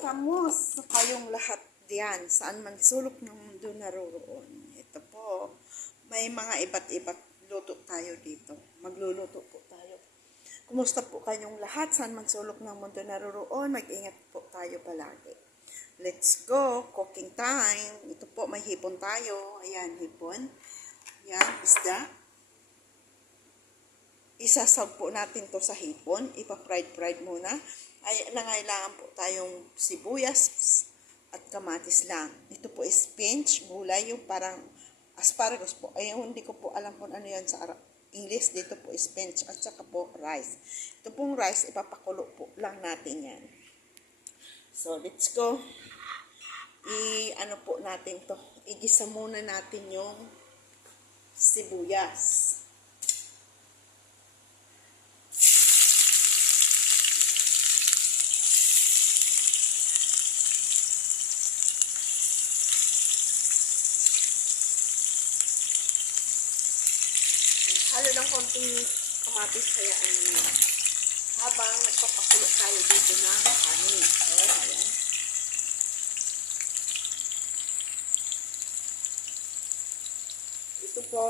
Kamusta kayong lahat diyan? Saan man sulok ng mundo naroroon? Ito po, may mga iba't-iba't luto tayo dito. Magluluto po tayo. Kumusta po kayong lahat? Saan man sulok ng mundo naroroon? Mag-ingat po tayo palagi. Let's go! Cooking time! Ito po, may hipon tayo. Ayan, hipon. Ayan, isda. Isasawg po natin to sa hipon. Ipa-fried muna. Ay, nangailangan po tayong sibuyas at kamatis lang. Ito po is spinach, gulay, yung parang asparagus po. Ay, hindi ko po alam kung ano yan sa English. Dito po is spinach at saka po rice. Ito pong rice, ipapakulo po lang natin yan. So, let's go. Ano po natin to. Igisa muna natin yung sibuyas. Halo ng konting kamatis kaya habang nagpapakulo tayo dito ng kanin. So, ayan. Ito po,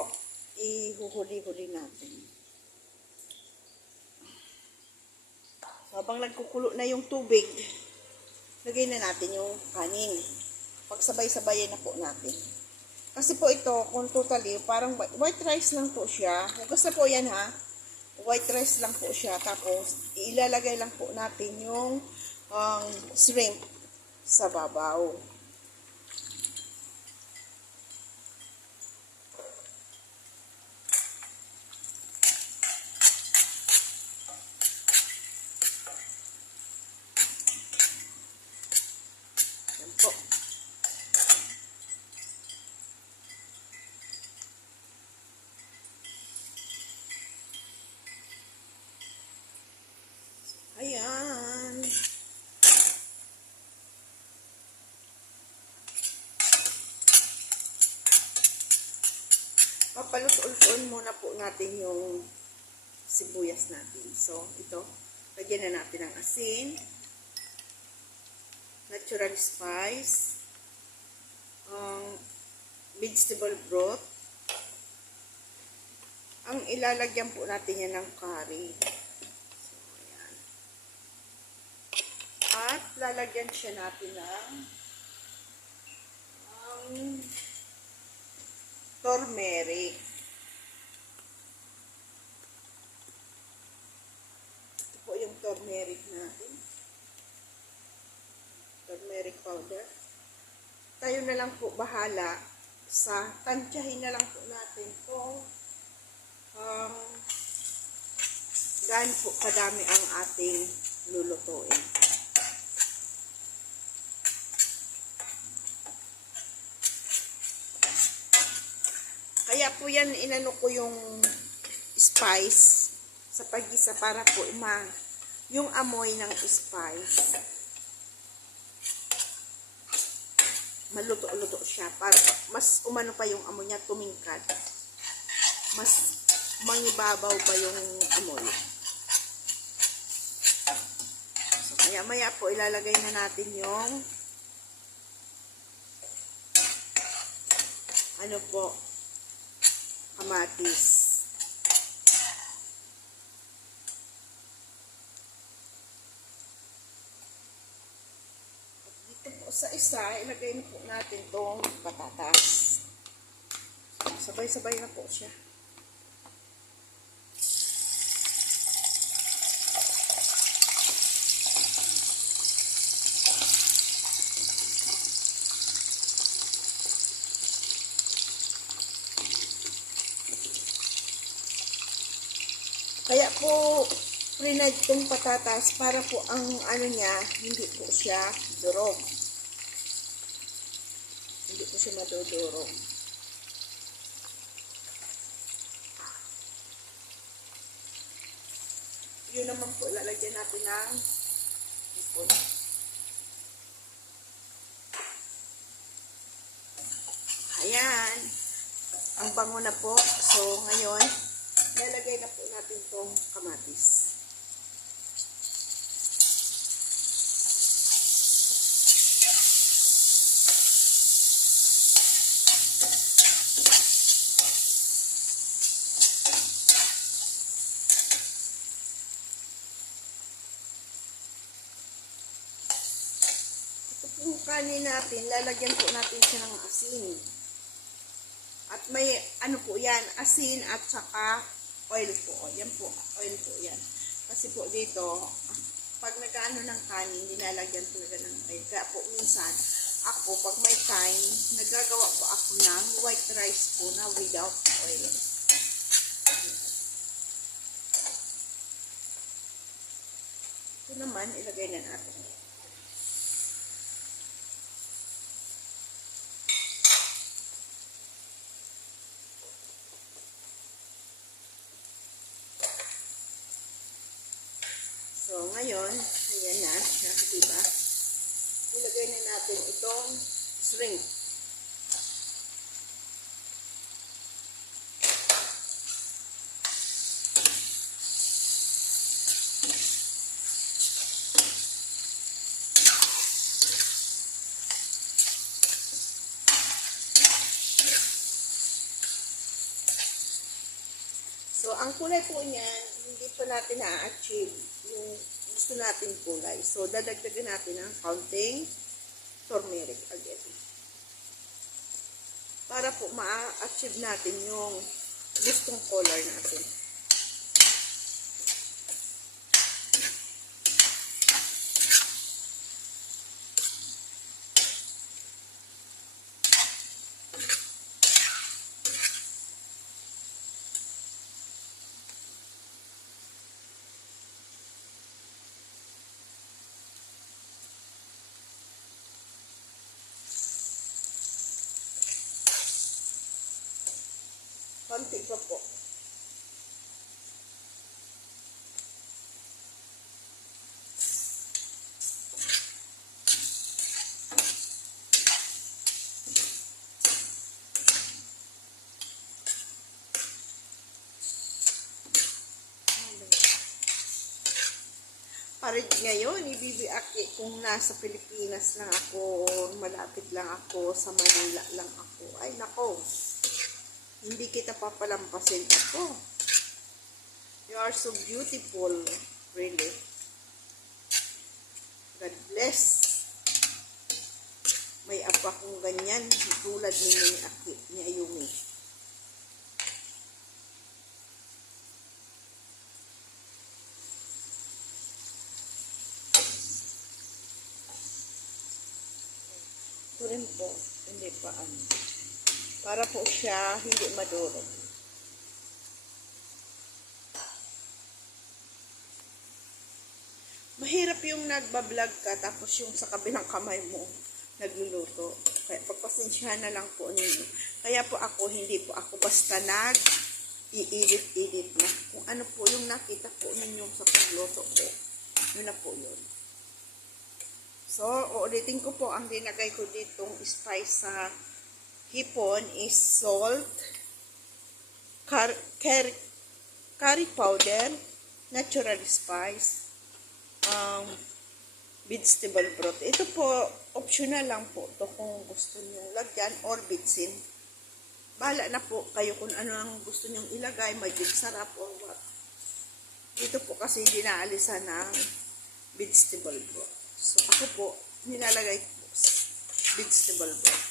ihuhuli-huli natin. So, habang nagkukulo na yung tubig, lagay na natin yung kanin. Pagsabay-sabayin na po natin. Kasi po ito, kung totally, parang white rice lang po siya. Hugas na po yan ha. White rice lang po siya. Tapos, ilalagay lang po natin yung shrimp sa babaw. Yan po. Ayan. Papaluto-lutoon muna po natin yung sibuyas natin. So, ito. Lagyan na natin ng asin, natural spice, vegetable broth. Ang ilalagyan po natin yan ng curry. At lalagyan siya natin ng turmeric. Ito po yung turmeric natin. Turmeric powder. Tayo na lang po bahala sa tansyahin na lang po natin kung gaano po kadami ang ating lulutuin. Kaya po yan, inano ko yung spice sa pag-isa para po yung amoy ng spice maluto-luto siya para mas umano pa yung amoy niya, tumingkad. Mas mangibabaw pa yung amoy. So, maya po ilalagay na natin yung ano po, kamatis. At dito po sa isa, ilagay na po natin itong patatas. Sabay-sabay na po siya. Kaya po, prinad itong patatas para po ang ano niya, hindi po siya durog. Hindi po siya madudurog. Yun naman po, lalagyan natin ng ipon. Ayan. Ang bango na po. So, ngayon, lalagay na po natin itong kamatis. Yung kanin natin, lalagyan po natin siya ng asin. At may ano po yan, asin at saka oil po. Yan po, oil po yan. Kasi po dito, pag nag-ano ng kanin, nilalagyan talaga ng oil. Kaya po minsan, ako pag may time, nagagawa po ako ng white rice po na without oil. Ito naman, ilagay na natin. So, ngayon, ayan na siya, diba? Ilagay na natin itong shrimp. So, ang kulay po niyan, hindi pa natin na-achieve yung gusto natin kulay. So, dadagdagan natin ng counting turmeric again. Para po ma-achieve natin yung gustong color natin. Konti pa po. Parig ngayon, ibibiaki kung nasa Pilipinas lang ako or malapit lang ako, sa Manila lang ako. Ay, nako. Hindi kita papalampasin ako. You are so beautiful, really. God bless. May apa kong ganyan, tulad ni Aki, ni Ayumi. Ito rin po, hindi pa ano. Para po siya hindi madurog. Mahirap yung nagbablog ka tapos yung sa kabilang kamay mo nagluluto. Kaya pagpasensyahan na lang po ninyo. Kaya po ako, hindi po ako basta i-edit na. Kung ano po yung nakita po ninyo sa pagluto ko, yun na po yun. So, uulitin ko po, ang dinagay ko ditong spice sa hipon is salt, curry powder, natural spice, vegetable broth. Ito po, optional lang po to kung gusto nyo lagyan or bitsin. Bahala na po kayo kung ano ang gusto nyo ilagay, magic sarap or what. Dito po kasi hindi naalisan ng vegetable broth. So, ako po, nilalagay ko vegetable broth.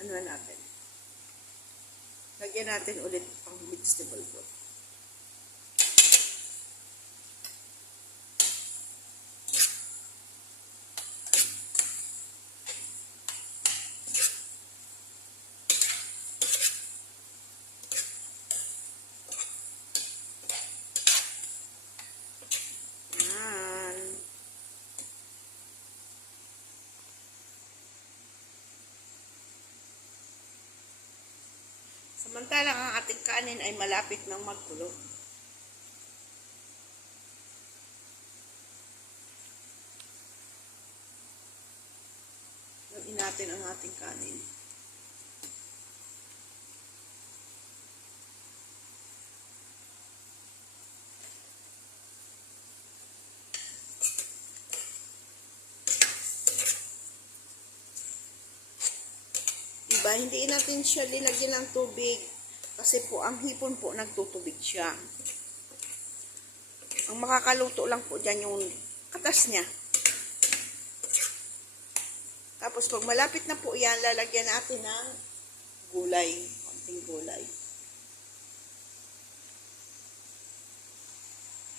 Ano natin? Lagyan natin ulit ang vegetable broth. Samantalang ang ating kanin ay malapit ng magkulo. Lagyan natin ang ating kanin. Diba? Hindi natin siya nilagyan ng tubig. Kasi po, ang hipon po, nagtutubig siya. Ang makakaluto lang po dyan yung katas niya. Tapos pag malapit na po yan, lalagyan natin ng gulay. Konting gulay.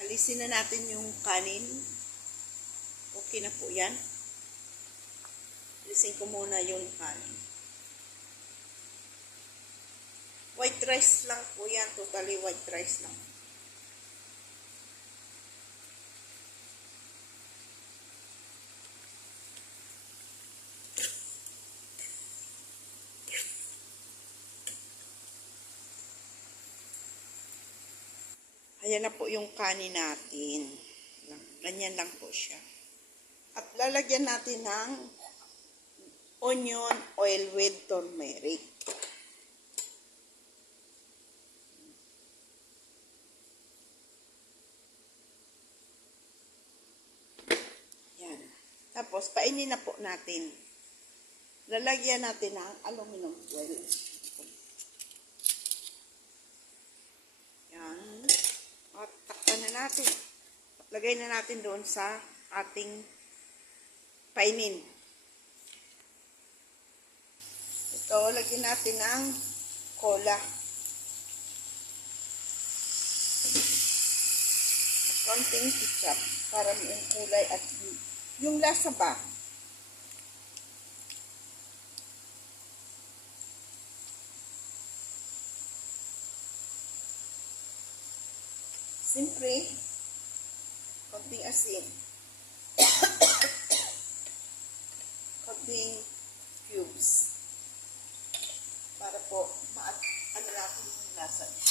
Alisin na natin yung kanin. Okay na po yan. Alisin ko muna yung kanin. White rice lang po yan. Totally white rice lang. Ayan na po yung kanin natin. Ganyan lang po siya. At lalagyan natin ng onion oil with turmeric. Yan. Tapos, painin na po natin. Lalagyan natin ng aluminum foil. Yan. At takpan na natin. Lagay na natin doon sa ating painin. Ito, lagyan natin ng cola. At konting ketchup para yung kulay at yung lasa ba. Siyempre, konting asin. Konting cubes. Para po, ano natin yung lasa niya.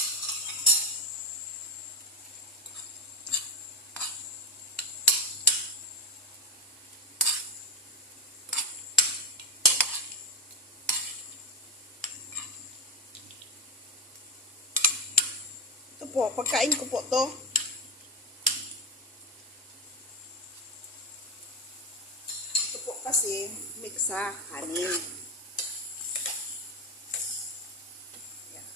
Ito po, pagkain ko po to. Ito po kasi mix sa kanin. Yan.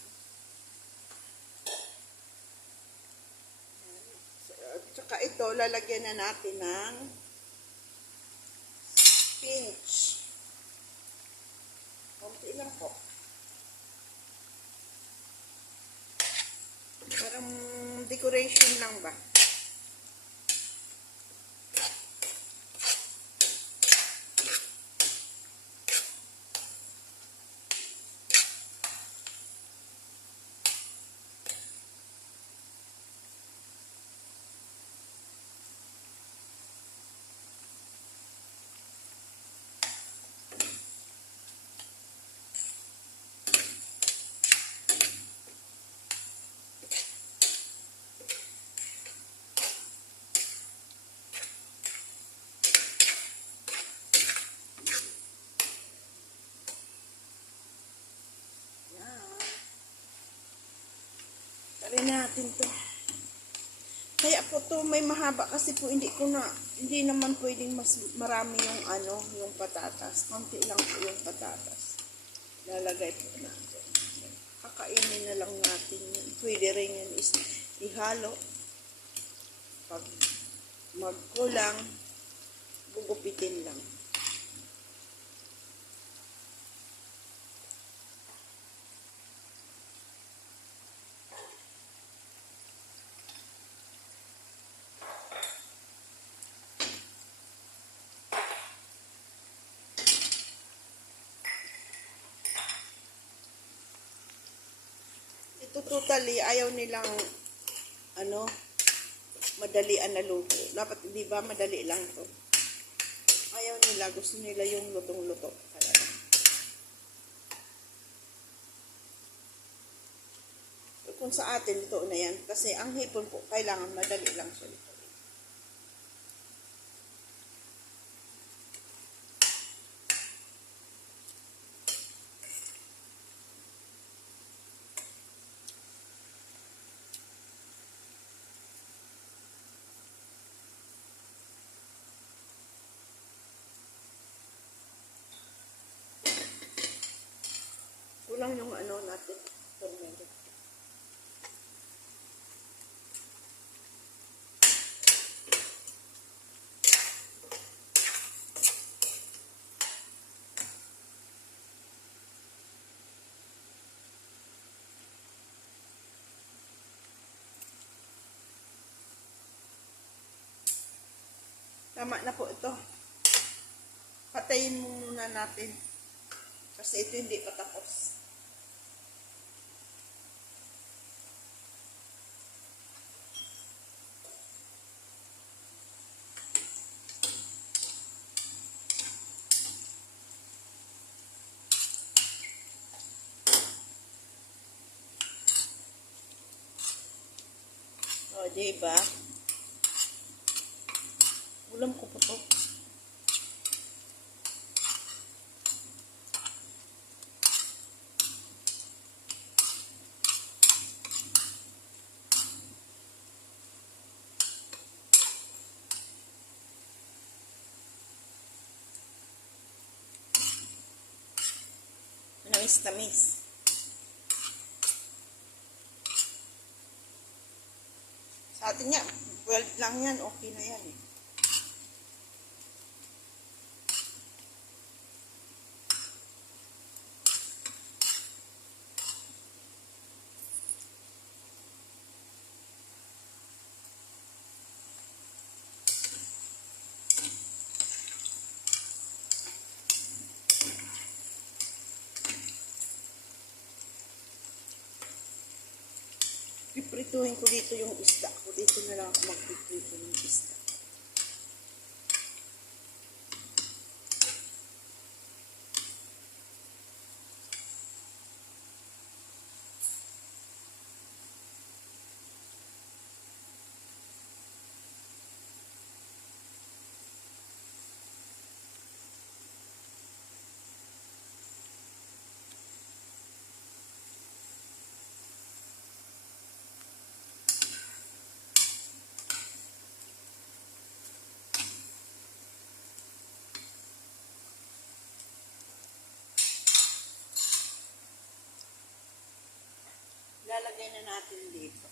Tsaka ito, lalagyan na natin ng pinch. Konti lang po. Parang decoration lang ba? Try natin to. Kaya po to may mahaba kasi po hindi naman pwedeng mas marami yung yung patatas. Konti lang po yung patatas. Lalagay po natin. Kakainin na lang natin yun. Pwede rin yun ihalo. Pag magkulang, gugupitin lang. Ito totally, ayaw nilang, madalian na luto. Dapat, di ba, madali lang to. Ayaw nila, gusto nila yung lutong-luto. Kung sa atin, ito na yan. Kasi ang hipon po, kailangan madali lang siya luto. Kulang yung natin. Turmeric. Tama na po ito. Patayin muna natin. Kasi ito hindi pa tapos. O, diba? Ulam ko po to. Tamis. Sa atin nga, 12 lang yan. Okay na yan eh. Piprituhin ko dito yung isda ko. Dito na lang ako magpiprito ng isda. Lalagay na natin dito.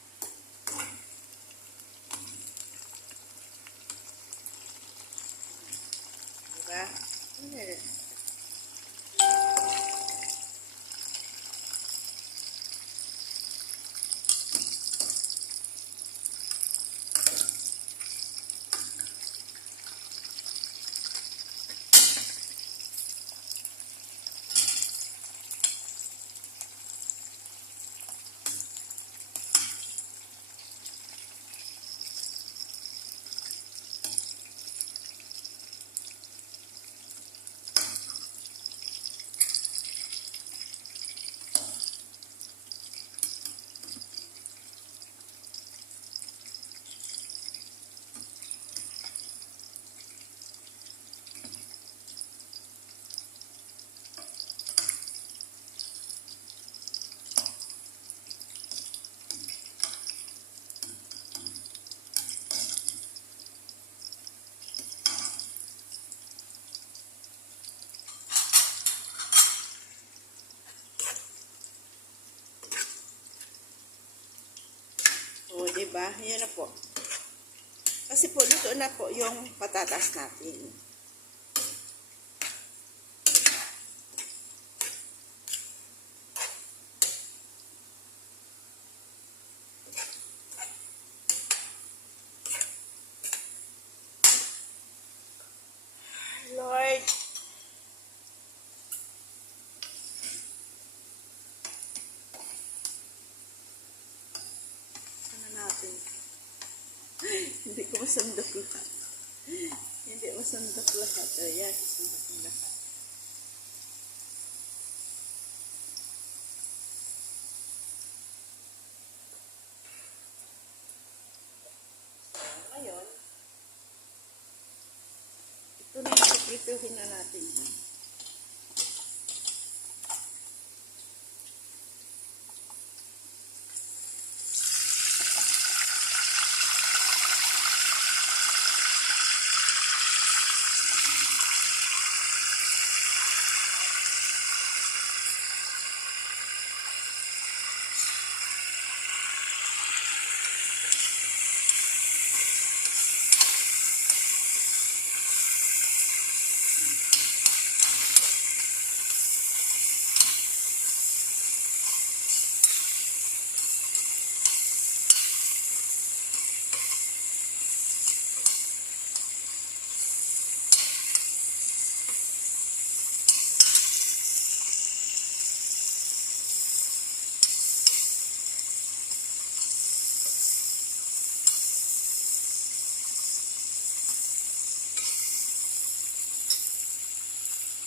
Diba? O, diba? Yan na po. Kasi po, luto na po yung patatas natin. Lord. Natin. Hindi ko masandok lahat. Hindi masandok lahat. Ayan, masandok lahat. So, ngayon, ito na yung iprituhin na natin.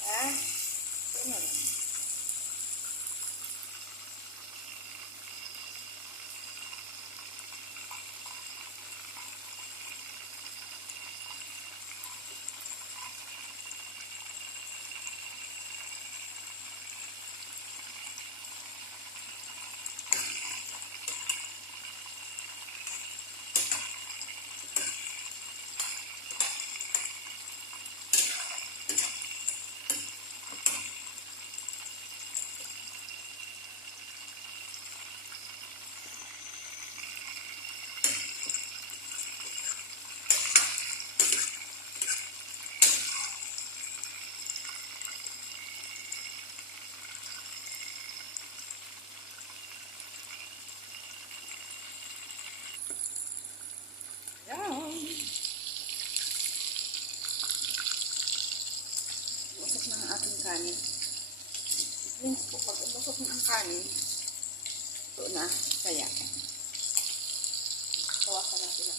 Ah, ito na lang. Yan. Umusok na ang ating kanin. Means po, pag umusok na ang kanin, ito na, kaya. Tawasan natin na.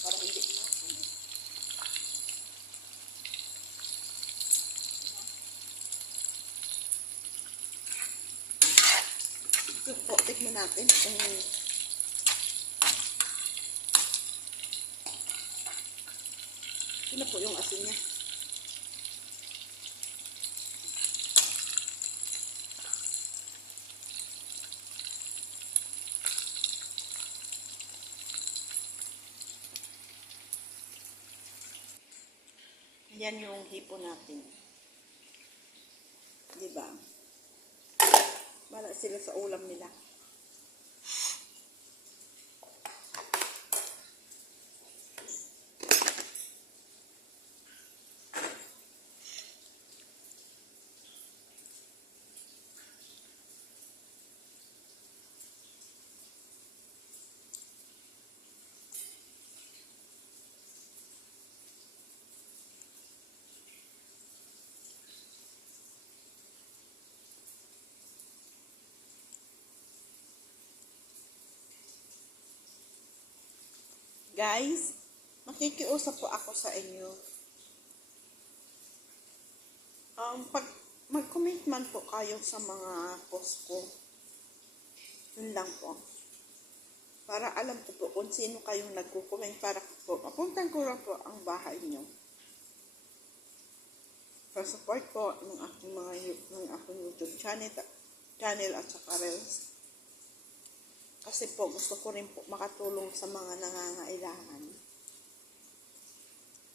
Para hindi na. Ito po, tikman natin kung ito na po yung asin niya. Yan yung hipo natin. Diba? Wala sila sa ulam nila. Guys, makikiusap po ako sa inyo. Pag mag-comment man po kayo sa mga post ko, yun lang po. Para alam ko po kung sino kayong nagko-comment para po mapuntan ko lang po ang bahay niyo. Para support po ng aking YouTube channel at saka Reels. Kasi po, gusto ko rin po makatulong sa mga nangangailangan.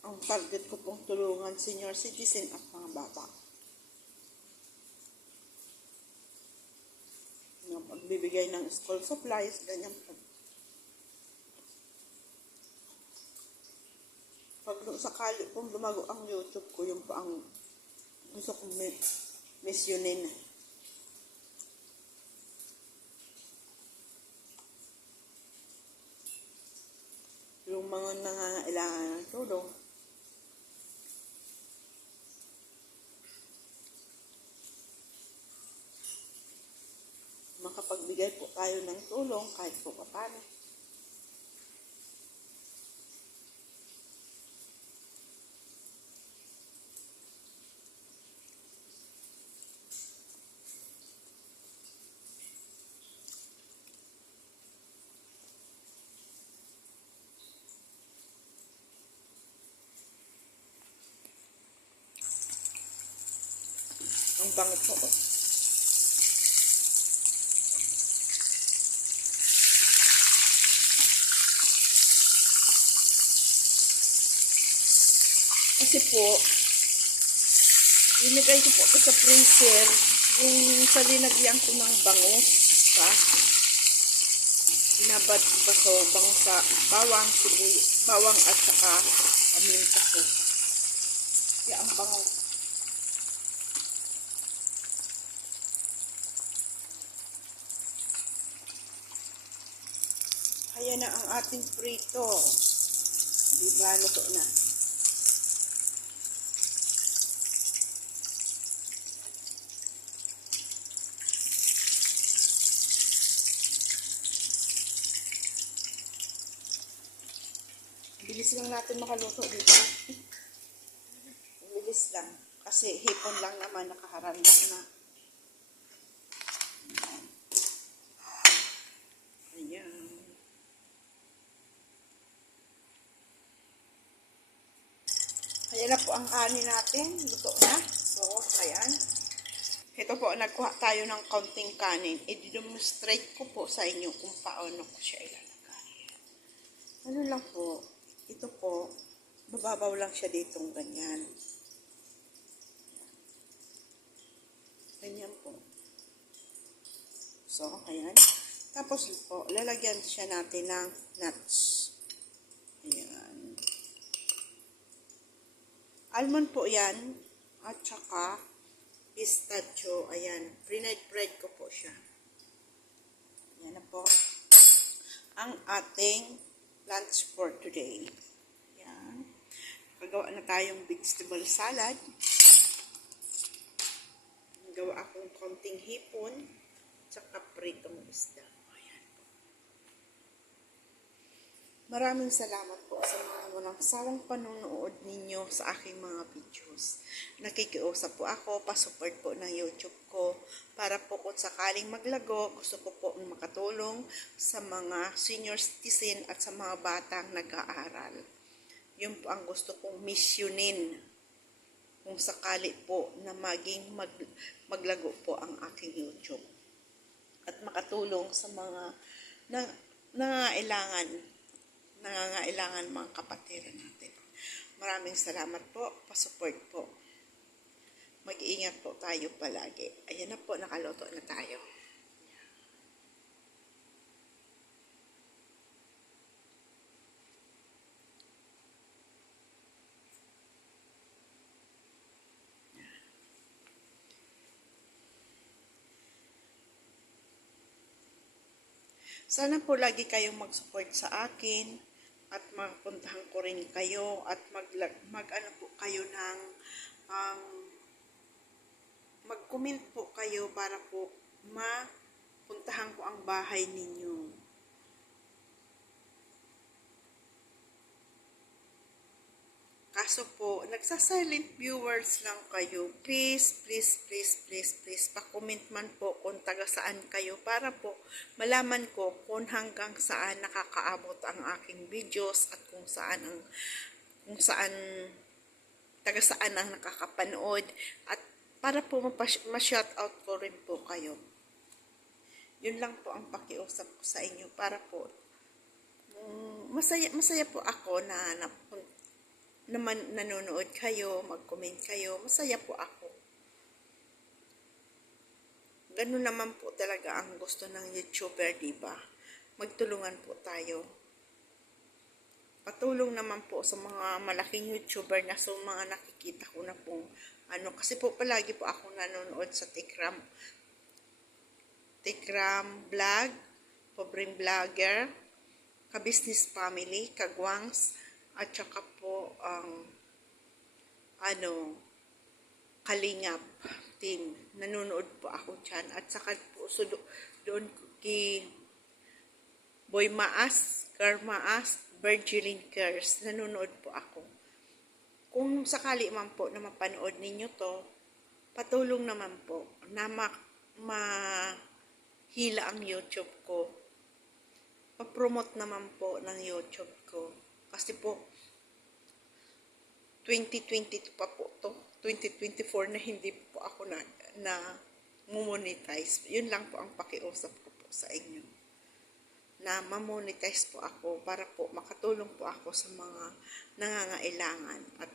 Ang target ko pong tulungan senior citizen at mga bata. Yung pagbibigay ng school supplies, ganyan po. Pag sakali pong lumago ang YouTube ko, yung po ang gusto kong misyonin. Yung mga nangangailangan ng tulong. Makapagbigay po tayo ng tulong kahit po paano. Ang bango po. Kasi po, binigay ko po ito sa freezer, yung sa linagyan ko ng bangus, pa. Binabad ko ba sa bawang, bawang at saka paminta ko. Kaya ang bango. Kaya na ang ating prito. Diba, luto na. Bilis lang natin makaluto dito. Bilis lang. Kasi hipon lang naman nakaharanda na. Ayan. Ayan na po ang kanin natin. Luto na. So, ayan. Ito po, nagkuha tayo ng kaunting kanin. I-demonstrate ko po sa inyo kung paano ko siya ilalagay. Ano lang po, ito po, mababaw lang siya ditong ganyan. Ganyan po. So, ayan. Tapos po, lalagyan siya natin ng nuts. Ayan. Almond po yan. At saka, pistachio. Ayan. Pre-night ko po siya. Ayan na po. Ang ating lunch for today. Ayan. Pagawa na tayong vegetable salad. Gawa akong konting hipon. Tsaka pritong isda. Ayan po. Maraming salamat po sa mga walang sawang panonood ninyo sa aking mga videos. Nakikiusap po ako, pa-support po ng YouTube ko para po kung sakaling maglago, gusto ko po makatulong sa mga senior citizen at sa mga batang nag-aaral. Yun po ang gusto kong misyonin kung sakali po na maging maglago po ang aking YouTube. At makatulong sa mga nangangailangan mga kapatiran natin. Maraming salamat po, pa-support po. Mag-iingat po tayo palagi. Ayan na po, nakaluto na tayo. Sana po lagi kayong mag-support sa akin at magpuntahan ko rin kayo at mag-ano po kayo ng mag-comment po kayo para po mapuntahan ko ang bahay ninyo. Kaso po, nagsa-silent viewers lang kayo. Please, pa-comment man po kung taga saan kayo para po malaman ko kung hanggang saan nakakaabot ang aking videos at kung saan taga saan ang nakakapanood at para po ma-shoutout ko rin po kayo. Yun lang po ang pakiusap ko sa inyo para po masaya po ako na naman nanonood kayo, mag-comment kayo, masaya po ako. Ganun naman po talaga ang gusto ng YouTuber, diba? Magtulungan po tayo. Patulong naman po sa mga malaking YouTuber na so mga nakikita ko na pong kasi po palagi po ako nanonood sa Tikram vlog, Pobreng Vlogger, Ka-Business Family, Kagwangs, at saka po ang Kalingap team. Nanonood po ako dyan. At saka po doon kay Boy Maas, Car Maas, Virgilin Cares. Nanonood po ako. Kung sakali man po na mapanood ninyo to, patulong naman po na mahila ang YouTube ko. Pa-promote naman po ng YouTube ko. Kasi po, 2022 pa po to. 2024 na hindi po ako na monetize. Yun lang po ang pakiusap ko po sa inyo. Na ma-monetize po ako para po makatulong po ako sa mga nangangailangan. At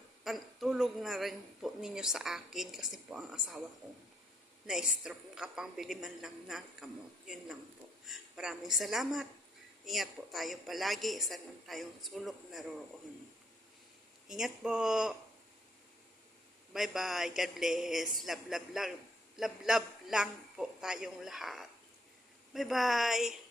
tulog na rin po ninyo sa akin kasi po ang asawa ko na-stroke. Nakapangbili man lang ng kamot. Yun lang po. Maraming salamat. Ingat po tayo palagi. Saan man tayong sulok naroon. Ingat po. Bye-bye. God bless. Love lang po tayong lahat. Bye-bye.